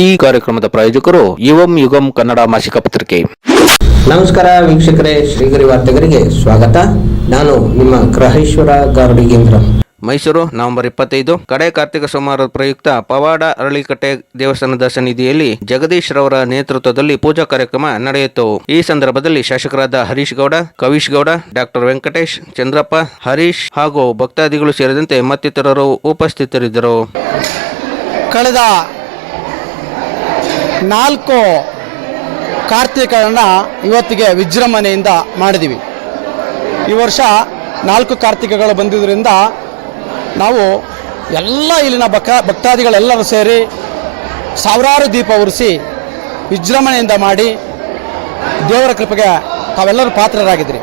ಈ ಕಾರ್ಯಕ್ರಮದ ಪ್ರಾಯೋಜಕರು ಯುವಂ ಯುಗಂ ಕನ್ನಡ ಮಾಸಿಕ ಪತ್ರಿಕೆ. ನಮಸ್ಕಾರ ವೀಕ್ಷಕರೇ, ಶ್ರೀಗರಿ ವಾರ್ತೆಗರಿಗೆ ಸ್ವಾಗತ. ನಾನು ನಿಮ್ಮ ಗ್ರಹೇಶ್ವರ ಗಾರ್ಡಿಗೇಂದ್ರ. ಮೈಸೂರು ನವೆಂಬರ್ 25 ಕಡೆ ಕಾರ್ತಿಕ ಸೋಮವಾರದ ಪ್ರಯುಕ್ತ ಪವಾಡ ಅರಳಿಕಟ್ಟೆ ದೇವಸ್ಥಾನದ ಸನ್ನಿಧಿಯಲ್ಲಿ ಜಗದೀಶ್ ರವರ ನೇತೃತ್ವದಲ್ಲಿ ಪೂಜಾ ಕಾರ್ಯಕ್ರಮ ನಡೆಯಿತು. ಈ ಸಂದರ್ಭದಲ್ಲಿ ಶಾಸಕರಾದ ಹರೀಶ್ ಗೌಡ, ಕವಿಶ್ ಗೌಡ, ಡಾಕ್ಟರ್ ವೆಂಕಟೇಶ್, ಚಂದ್ರಪ್ಪ, ಹರೀಶ್ ಹಾಗೂ ಭಕ್ತಾದಿಗಳು ಸೇರಿದಂತೆ ಮತ್ತಿತರರು ಉಪಸ್ಥಿತರಿದ್ದರು. ಕಳೆದ 4 ಕಾರ್ತಿಕಗಳನ್ನು ಇವತ್ತಿಗೆ ವಿಜೃಂಭಣೆಯಿಂದ ಮಾಡಿದ್ದೀವಿ. ಈ ವರ್ಷ 4 ಕಾರ್ತಿಕಗಳು ಬಂದಿದ್ದರಿಂದ ನಾವು ಎಲ್ಲ ಇಲ್ಲಿನ ಭಕ್ತಾದಿಗಳೆಲ್ಲರೂ ಸೇರಿ ಸಾವಿರಾರು ದೀಪ ಉರಿಸಿ ವಿಜೃಂಭಣೆಯಿಂದ ಮಾಡಿ ದೇವರ ಕೃಪೆಗೆ ತಾವೆಲ್ಲರೂ ಪಾತ್ರರಾಗಿದ್ರಿ.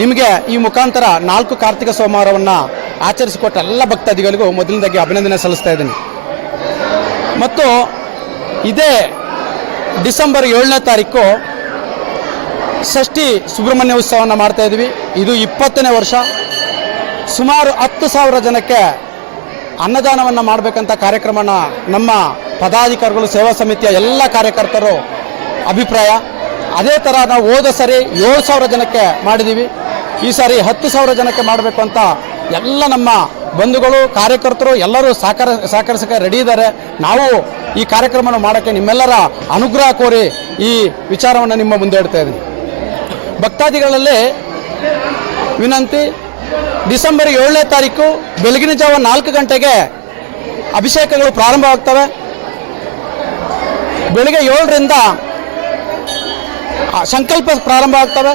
ನಿಮಗೆ ಈ ಮುಖಾಂತರ 4 ಕಾರ್ತಿಕ ಸೋಮವಾರವನ್ನು ಆಚರಿಸಿಕೊಟ್ಟ ಎಲ್ಲ ಭಕ್ತಾದಿಗಳಿಗೂ ಮೊದಲನೇದಾಗಿ ಅಭಿನಂದನೆ ಸಲ್ಲಿಸ್ತಾ ಇದ್ದೀನಿ. ಮತ್ತು ಇದೇ ಡಿಸೆಂಬರ್ 7ನೇ ತಾರೀಕು ಷಷ್ಠಿ ಸುಬ್ರಹ್ಮಣ್ಯ ಉತ್ಸವವನ್ನು ಮಾಡ್ತಾಯಿದ್ವಿ. ಇದು 20ನೇ ವರ್ಷ. ಸುಮಾರು 10,000 ಜನಕ್ಕೆ ಅನ್ನದಾನವನ್ನು ಮಾಡಬೇಕಂತ ಕಾರ್ಯಕ್ರಮನ ನಮ್ಮ ಪದಾಧಿಕಾರಿಗಳು, ಸೇವಾ ಸಮಿತಿಯ ಎಲ್ಲ ಕಾರ್ಯಕರ್ತರು ಅಭಿಪ್ರಾಯ. ಅದೇ ಥರ ನಾವು ಹೋದ ಸರಿ 7,000 ಜನಕ್ಕೆ ಮಾಡಿದ್ದೀವಿ. ಈ ಸಾರಿ 10,000 ಜನಕ್ಕೆ ಮಾಡಬೇಕು ಅಂತ ಎಲ್ಲ ನಮ್ಮ ಬಂಧುಗಳು, ಕಾರ್ಯಕರ್ತರು ಎಲ್ಲರೂ ಸಹಕರಿಸಕ್ಕೆ ರೆಡಿ ಇದ್ದಾರೆ. ನಾವು ಈ ಕಾರ್ಯಕ್ರಮವನ್ನು ಮಾಡೋಕ್ಕೆ ನಿಮ್ಮೆಲ್ಲರ ಅನುಗ್ರಹ ಕೋರಿ ಈ ವಿಚಾರವನ್ನು ನಿಮ್ಮ ಮುಂದೆ ಇಡ್ತಾ ಇದ್ದೀನಿ. ಭಕ್ತಾದಿಗಳಲ್ಲಿ ವಿನಂತಿ, ಡಿಸೆಂಬರ್ 7ನೇ ತಾರೀಕು ಬೆಳಗಿನ ಜಾವ 4 ಗಂಟೆಗೆ ಅಭಿಷೇಕಗಳು ಪ್ರಾರಂಭವಾಗ್ತವೆ. ಬೆಳಗ್ಗೆ 7ರಿಂದ ಸಂಕಲ್ಪ ಪ್ರಾರಂಭ ಆಗ್ತವೆ.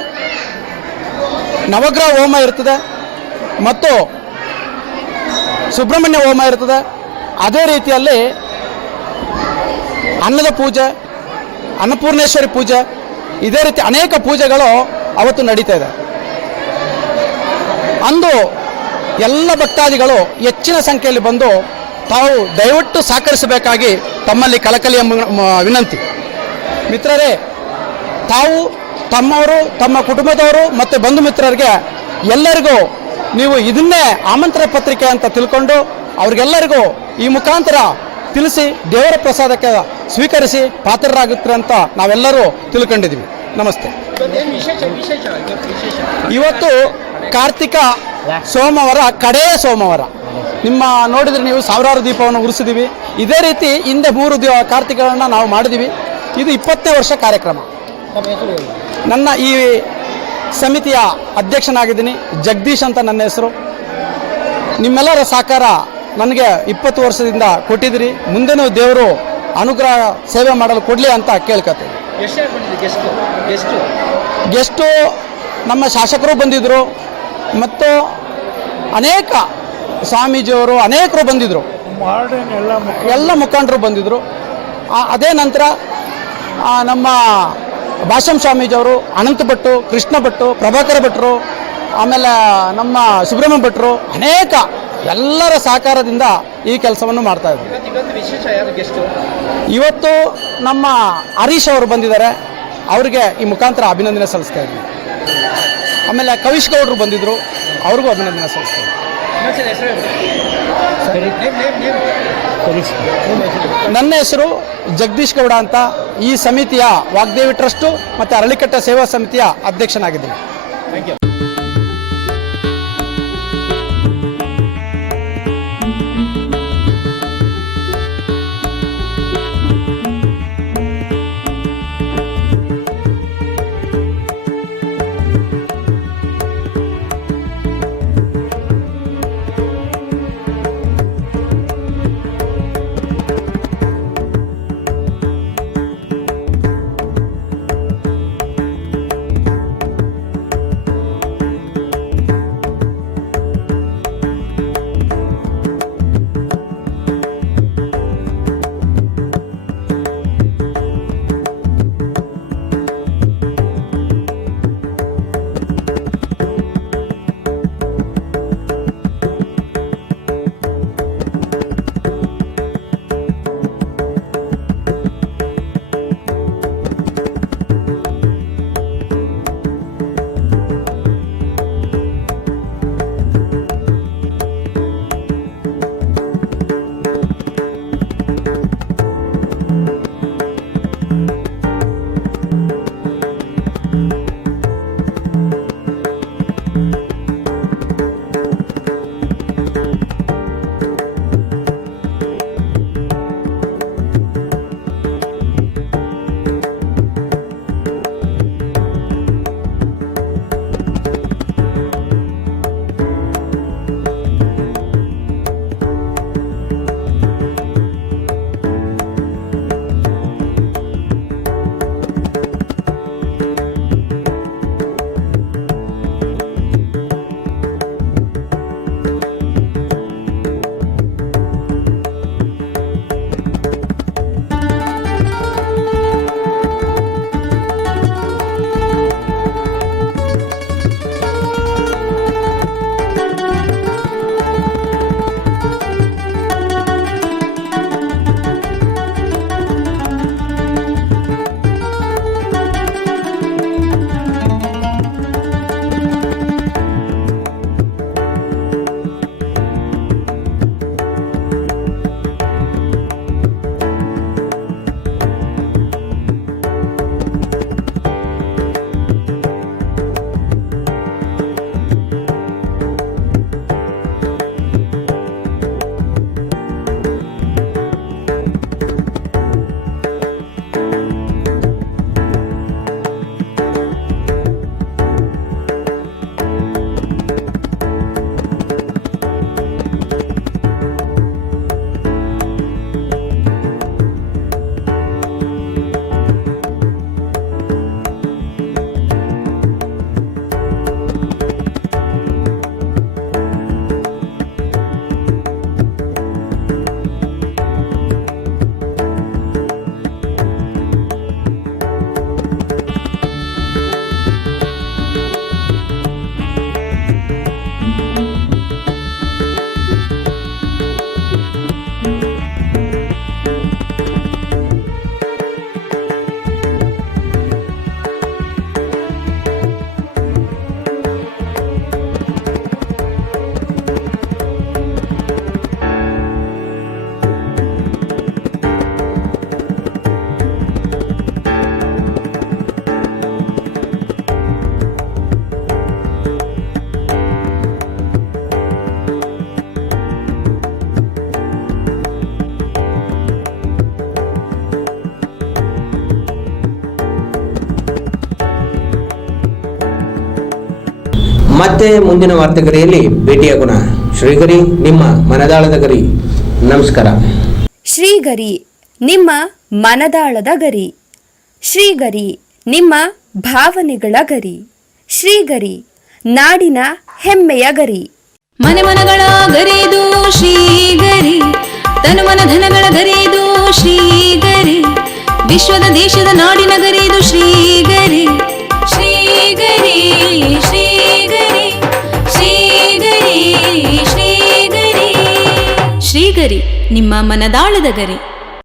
ನವಗ್ರಹ ಹೋಮ ಇರ್ತದೆ ಮತ್ತು ಸುಬ್ರಹ್ಮಣ್ಯ ಹೋಮ ಇರ್ತದೆ. ಅದೇ ರೀತಿಯಲ್ಲಿ ಅನ್ನದ ಪೂಜೆ, ಅನ್ನಪೂರ್ಣೇಶ್ವರಿ ಪೂಜೆ, ಇದೇ ರೀತಿ ಅನೇಕ ಪೂಜೆಗಳು ಅವತ್ತು ನಡೀತಾ ಇದೆ. ಅಂದು ಎಲ್ಲ ಭಕ್ತಾದಿಗಳು ಹೆಚ್ಚಿನ ಸಂಖ್ಯೆಯಲ್ಲಿ ಬಂದು ತಾವು ದಯವಿಟ್ಟು ಸಹಕರಿಸಬೇಕಾಗಿ ತಮ್ಮಲ್ಲಿ ಕಳಕಳಿಯ ವಿನಂತಿ. ಮಿತ್ರರೇ, ತಾವು ತಮ್ಮವರು, ತಮ್ಮ ಕುಟುಂಬದವರು ಮತ್ತು ಬಂಧು ಮಿತ್ರರಿಗೆ ಎಲ್ಲರಿಗೂ ನೀವು ಇದನ್ನೇ ಆಮಂತ್ರಣ ಪತ್ರಿಕೆ ಅಂತ ತಿಳ್ಕೊಂಡು ಅವ್ರಿಗೆಲ್ಲರಿಗೂ ಈ ಮುಖಾಂತರ ತಿಳಿಸಿ ದೇವರ ಪ್ರಸಾದಕ್ಕೆ ಸ್ವೀಕರಿಸಿ ಪಾತ್ರರಾಗುತ್ತಾರೆ ಅಂತ ನಾವೆಲ್ಲರೂ ತಿಳ್ಕೊಂಡಿದ್ದೀವಿ. ನಮಸ್ತೆ. ಇವತ್ತು ಕಾರ್ತಿಕ ಸೋಮವಾರ, ಕಡೆಯ ಸೋಮವಾರ. ನಿಮ್ಮ ನೋಡಿದರೆ ನೀವು ಸಾವಿರಾರು ದೀಪವನ್ನು ಉರಿಸಿದ್ದೀವಿ. ಇದೇ ರೀತಿ ಹಿಂದೆ 3 ಕಾರ್ತಿಕಗಳನ್ನು ನಾವು ಮಾಡಿದ್ದೀವಿ. ಇದು 20ನೇ ವರ್ಷ ಕಾರ್ಯಕ್ರಮ. ನನ್ನ ಈ ಸಮಿತಿಯ ಅಧ್ಯಕ್ಷನಾಗಿದ್ದೀನಿ, ಜಗದೀಶ್ ಅಂತ ನನ್ನ ಹೆಸರು. ನಿಮ್ಮೆಲ್ಲರ ಸಹಕಾರ ನನಗೆ 20 ವರ್ಷದಿಂದ ಕೊಟ್ಟಿದ್ದೀರಿ. ಮುಂದೆನೂ ದೇವರು ಅನುಗ್ರಹ ಸೇವೆ ಮಾಡಲು ಕೊಡಲಿ ಅಂತ ಕೇಳ್ಕೊತೀವಿ. ಗೆಸ್ಟು ನಮ್ಮ ಶಾಸಕರು ಬಂದಿದ್ದರು ಮತ್ತು ಅನೇಕ ಸ್ವಾಮೀಜಿಯವರು ಅನೇಕರು ಬಂದಿದ್ದರು, ಎಲ್ಲ ಮುಖಂಡರು ಬಂದಿದ್ದರು. ಅದೇ ನಂತರ ನಮ್ಮ ಭಾಷಂ ಸ್ವಾಮೀಜಿಯವರು, ಅನಂತ ಭಟ್ಟು, ಕೃಷ್ಣ ಭಟ್ಟು, ಪ್ರಭಾಕರ ಭಟ್ರು, ಆಮೇಲೆ ನಮ್ಮ ಸುಬ್ರಹ್ಮಣ್ಯ ಭಟ್ರು, ಅನೇಕ ಎಲ್ಲರ ಸಹಕಾರದಿಂದ ಈ ಕೆಲಸವನ್ನು ಮಾಡ್ತಾಯಿದ್ರು. ಇವತ್ತು ನಮ್ಮ ಹರೀಶ್ ಅವರು ಬಂದಿದ್ದಾರೆ, ಅವರಿಗೆ ಈ ಮುಖಾಂತರ ಅಭಿನಂದನೆ ಸಲ್ಲಿಸ್ತಾ ಇದ್ದೀನಿ. ಆಮೇಲೆ ಕವಿಶ್ ಗೌಡರು ಬಂದಿದ್ದರು, ಅವ್ರಿಗೂ ಅಭಿನಂದನೆ ಸಲ್ಲಿಸ್ತಾ ಇದ್ದೀನಿ. ನನ್ನ ಹೆಸರು ಜಗದೀಶ್ ಗೌಡ ಅಂತ. ಈ ಸಮಿತಿಯ ವಾಗ್ದೇವಿ ಟ್ರಸ್ಟು ಮತ್ತು ಅರಳಿಕಟ್ಟೆ ಸೇವಾ ಸಮಿತಿಯ ಅಧ್ಯಕ್ಷನಾಗಿದ್ದೀನಿ. Thank you. ಮತ್ತೆ ಮುಂದಿನ ವಾರ್ತೆಗರಿಯಲ್ಲಿ ಭೇಟಿಯಾಗೋಣ. ಶ್ರೀಗರಿ, ನಿಮ್ಮ ಮನದಾಳದ ಗರಿ. ನಮಸ್ಕಾರ. ಶ್ರೀಗರಿ, ನಿಮ್ಮ ಮನದಾಳದ ಗರಿ. ಶ್ರೀಗರಿ, ನಿಮ್ಮ ಭಾವನೆಗಳ ಗರಿ. ಶ್ರೀಗರಿ, ನಾಡಿನ ಹೆಮ್ಮೆಯ ಗರಿ. ಮನೆ ಮನಗಳ ಗರಿದು ಶ್ರೀಗರಿ, ತನು ಮನ ಧನಗಳ ಗರಿದು ಶ್ರೀಗರಿ, ವಿಶ್ವದ ದೇಶದ ನಾಡಿನ ಗರಿದು ಶ್ರೀಗರಿ. ಶ್ರೀಗರಿ ಶ್ರೀಗರಿ ಶ್ರೀಗರಿ ಶ್ರೀಗರಿ ಶ್ರೀಗರಿ, ನಿಮ್ಮ ಮನದಾಳದ ಗರಿ.